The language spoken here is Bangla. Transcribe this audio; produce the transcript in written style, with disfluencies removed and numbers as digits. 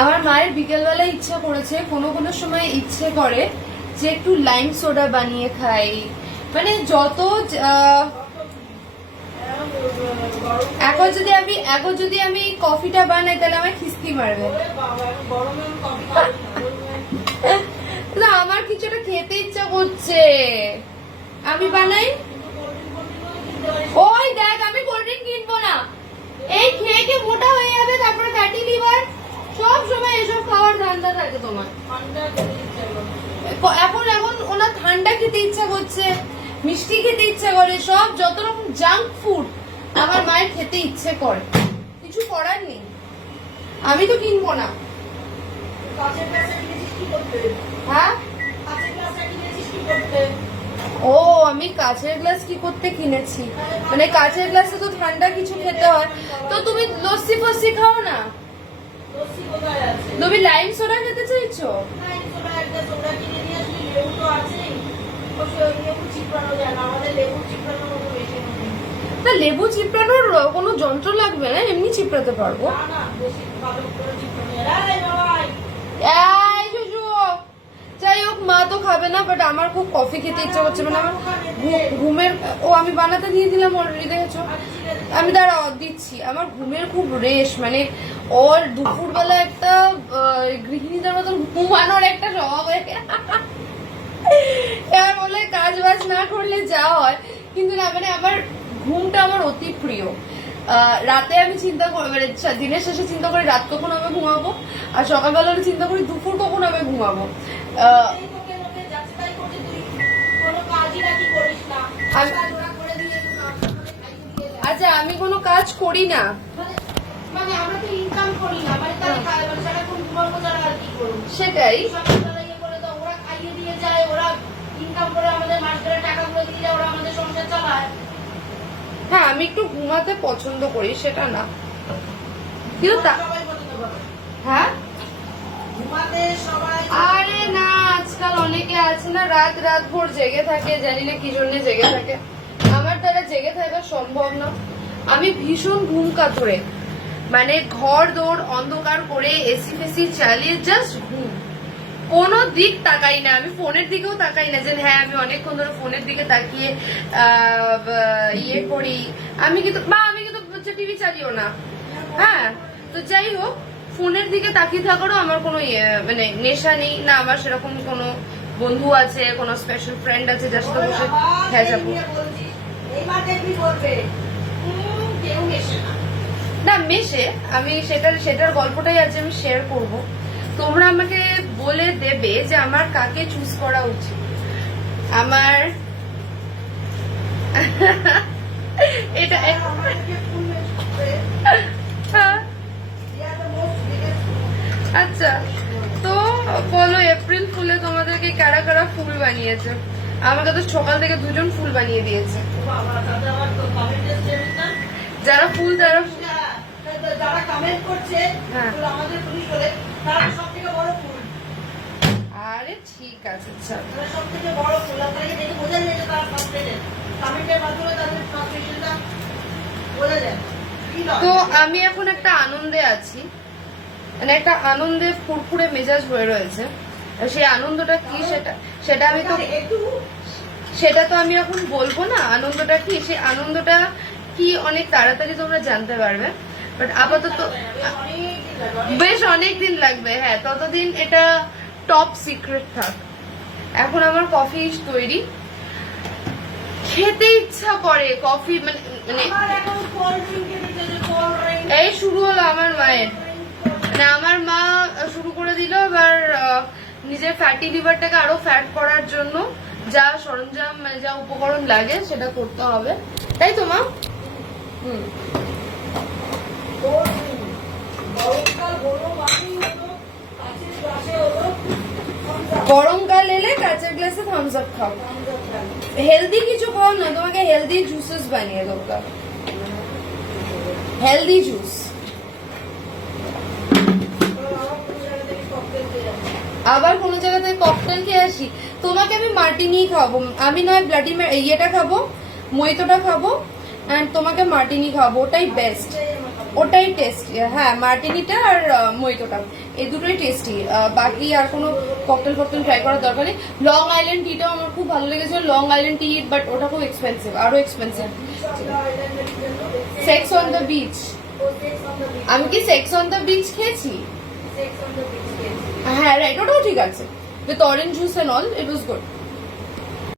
আমার মায়ের বিকেলবেলা ইচ্ছা করেছে, কোনো কোনো সময় ইচ্ছে করে যে একটু লাইম সোডা বানিয়ে খাই, মানে যত এখন যদি আমি কফিটা বানাই তাহলে আমার খিস্তি মারবে। আমার কিছুটা খেতে ইচ্ছা করছে, আমি বানাই। ওই দেখ, আমি কোল্ড ড্রিঙ্ক কিনবো না, এই খেয়ে খেয়ে মোটা হয়ে যাবে, তারপরে ফ্যাটি লিভার, সব সময় এসব খাওয়ার ধান্দা থাকে তোমার। এখন এখন ওনার ঠান্ডা খেতে ইচ্ছা করছে, মিষ্টি খেতে ইচ্ছা করে, সব যত রকম জাঙ্ক ফুড আমার মায়ের খেতে ইচ্ছে করে, কিছু করার নেই, আমি তো কিনবো না। হ্যাঁ, ও আমি কাঁচের গ্লাস কি করতে কিনেছি, মানে কাঁচের গ্লাসে তো ঠান্ডা কিছু খেতে হয়, তো তুমি লস্যি ফস্যি খাও না? তুমি লাইম সোডা খেতে চাইছো? তা লেবু চিপড়ানোর কোনো যন্ত্র লাগবে না, এমনি চিপড়াতে পারবো। যাই হোক, মা তো খাবে না, বাট আমার খুব কফি খেতে ইচ্ছা করছে, মানে আমার ঘুমের, আমি বানাতে দিয়ে দিলাম অলরেডি, দেখেছো? আমি দাঁড়াও দিচ্ছি, আমার ঘুমের খুব রেশ, মানে ওর দুপুরবেলা একটা গৃহিণীদের মতন ঘুমানোর একটা স্বভাব হয়ে এবার বলে কাজ বাজ না করলে যা হয়, কিন্তু না, মানে আমার ঘুমটা আমার অতি প্রিয়। রাতে আমি চিন্তা করি, মানে দিনের শেষে চিন্তা করি রাত কখন আমি ঘুমাবো, আর সকালবেলা চিন্তা করি দুপুর কখন আমি ঘুমাবো। আচ্ছা, আমি কোনো কাজ করি না, মানে আমরা তো ইনকাম করি না, মানে সারাক্ষণ ঘুমাবো, তারা আর কি করবো, সেটাই। ওরা খাইয়ে দিয়ে যায়, ওরা ইনকাম করে আমাদের মাস ধরে টাকাগুলো দিয়ে যায়, ওরা আমাদের সংসার চালায়। হ্যাঁ, আমি একটু ঘুমাতে পছন্দ করি, সেটা না, কিন্তু হ্যাঁ, আরে না, আজকাল অনেকে আছে না রাত রাত ভোর জেগে থাকে, জানি না কি জন্য জেগে থাকে, আমার দ্বারা জেগে থাকা সম্ভব না। আমি ভীষণ ঘুম কাতুরে, মানে ঘর দৌড় অন্ধকার করে এসি ফেসি চালিয়ে জাস্ট ঘুম, কোনো দিক তাকাই না, আমি ফোনের দিকেও তাকাই না, যে হ্যাঁ আমি অনেকক্ষণ ধরে ফোনের দিকে তাকিয়ে ইয়ে করি, আমি কিন্তু টিভি চালিও না। হ্যাঁ, তো যাই হোক, ফোনের দিকে তাকিয়ে থাকারও আমার কোনো মানে নেশা নেই না, আমার সেরকম কোনো বন্ধু আছে, কোনো স্পেশাল ফ্রেন্ড আছে যার সাথে বসে হ্যাঁ যাবো না, মেশে, আমি সেটার গল্পটাই আজ আমি শেয়ার করব। তোমরা আমাকে বলে দেবে যে আমার কাকে চুজ করা উচিত। আমার এটা আচ্ছা, তো বলো এপ্রিল ফুলে তোমাদেরকে কারা কারা ফুল বানিয়েছে? আমাকে তো সকাল থেকে দুজন ফুল বানিয়ে দিয়েছে। যারা ফুল যারা কমেন্ট করছে আমাদের পুলিশ বলে তারা সবথেকে বড় ফুল। আরে ঠিক আছে, আচ্ছা, তারা সবথেকে বড় ফুল, আপনাকে দেখে বোঝা যায় যে তারা ফ্রাস্ট্রেটেড, কমেন্টের মাধ্যমে তাদের ফ্রাস্ট্রেশনটা বোঝা যায়। তো আমি এখন একটা আনন্দে আছি, মানে একটা আনন্দে ফুরফুরে মেজাজ হয়ে রয়েছে, সেই আনন্দটা কি সেটা আমি তো সেটা তো আমি এখন বলবো না, আনন্দটা কি, সেই আনন্দটা কি অনেক তাড়াতাড়ি তোমরা জানতে পারবে, বাট আপাতত বেশ অনেক দিন লাগবে। হ্যাঁ, ততদিন এটা টপ সিক্রেট থাক। এখন আমার কফি তৈরি, খেতে ইচ্ছা করে কফি, মানে এই শুরু হলো আমার মায়ের, মানে আমার মা শুরু করে দিল এবার নিজের ফ্যাটি লিভারটাকে আরো ফ্যাট করার জন্য যা সরঞ্জাম, মানে যা উপকরণ লাগে সেটা করতে হবে, তাই তো মা? গরমকাল এলে কাঁচের গ্লাসে থামস আপ খাও, হেলদি কিছু খাও না, তোমাকে হেলদি জুসেস বানিয়ে দরকার, হেলদি জুস। আবার কোনো জায়গা থেকে ককটেল খেয়ে আসি, তোমাকে আমি মার্টিনি খাবো, আমি নয় ব্লাডি ইয়েটা খাবো, মইতোটা খাবো, এন্ড তোমাকে মার্টিনি খাবো, ওটাই বেস্ট। ওটাই টেস্টি, হ্যাঁ মার্টিনিটা আর মহিতোটা এই দুটোই টেস্টি। বাকি আর কোনো ককটেল ট্রাই করার দরকার নেই। লং আইল্যান্ড টিটাও আমার খুব ভালো লেগেছিল, লং আইল্যান্ড টি, বাট ওটা খুব এক্সপেন্সিভ, আরো expensive. Sex on the beach, আমি কি সেক্স অন দ্য বিচ খেয়েছি? হ্যাঁ রাইট, ওটাও ঠিক আছে, with orange juice and all, it was good.